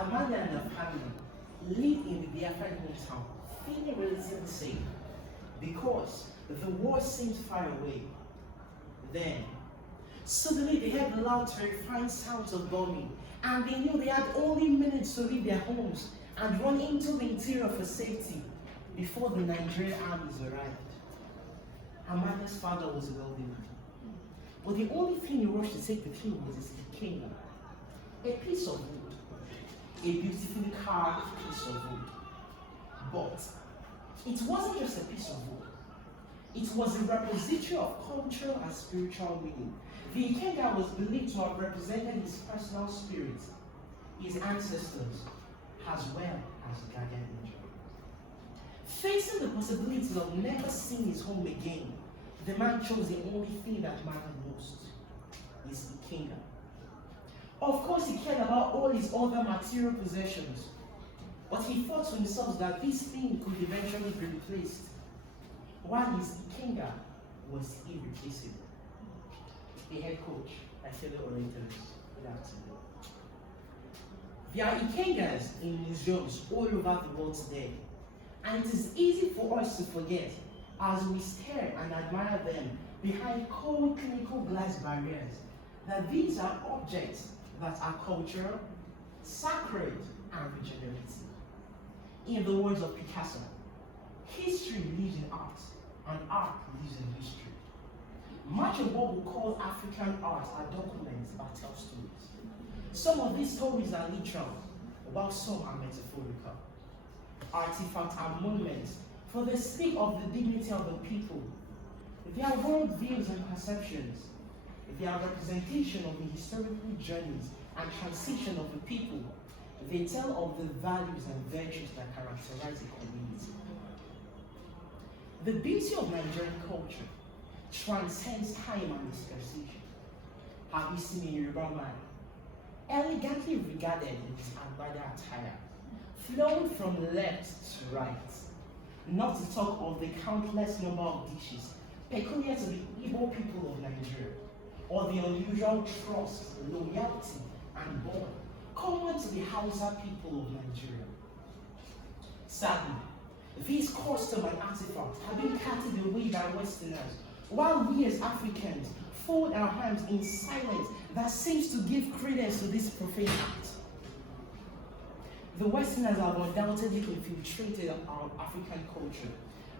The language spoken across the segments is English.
Amanda and her family live in the Biafran hometown, feeling relatively safe because the war seemed far away. Then, suddenly they heard loud, terrifying sounds of bombing, and they knew they had only minutes to leave their homes and run into the interior for safety before the Nigerian armies arrived. Amanda's father was a wealthy man, but the only thing he rushed to take with him was his kingdom, a piece of wood, a beautifully carved piece of wood. But it wasn't just a piece of wood. It was a repository of cultural and spiritual meaning. The Ikenga was believed to have represented his personal spirit, his ancestors, as well as the guardian angel. Facing the possibilities of never seeing his home again, the man chose the only thing that mattered most, his Ikenga. Of course, he cared about all his other material possessions, but he thought to himself that this thing could eventually be replaced, while his Ikenga was irreplaceable. The head coach, I fellow Orientalists, good afternoon. There are Ikengas in museums all over the world today, and it is easy for us to forget as we stare and admire them behind cold clinical glass barriers that these are objects that are cultural, sacred, and regenerative. In the words of Picasso, history lives in art, and art lives in history. Much of what we call African art are documents that tell stories. Some of these stories are literal, while some are metaphorical. Artifacts are monuments for the sake of the dignity of the people. They are worldviews and perceptions. They are representation of the historical journeys and transition of the people. They tell of the values and virtues that characterize a community. The beauty of Nigerian culture transcends time and dispensation. Have you seen a Yoruba man, elegantly regarded in his agbada attire, flowing from left to right, not to talk of the countless number of dishes peculiar to the Igbo people of Nigeria, or the unusual trust, loyalty, and bond common to the Hausa people of Nigeria. Sadly, these customs and artifacts have been carted away by Westerners, while we as Africans fold our hands in silence that seems to give credence to this profane act. The Westerners have undoubtedly infiltrated our African culture,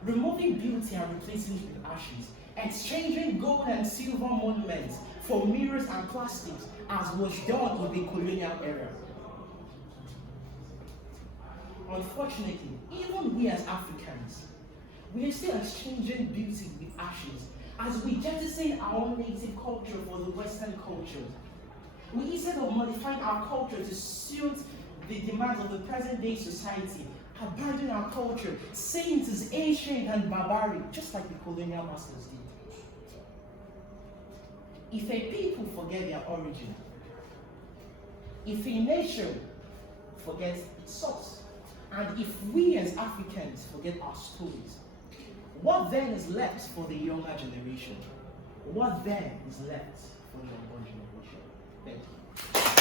removing beauty and replacing it with ashes, exchanging gold and silver monuments for mirrors and plastics, as was done in the colonial era. Unfortunately, even we as Africans, we are still exchanging beauty with ashes as we jettison our own native culture for the Western culture. We, instead of modifying our culture to suit the demands of the present day society, abandon our culture, saying it is ancient and barbaric, just like the colonial masters did. If a people forget their origin, if a nation forgets its source, and if we as Africans forget our stories, what then is left for the younger generation? What then is left for the younger generation? Thank you.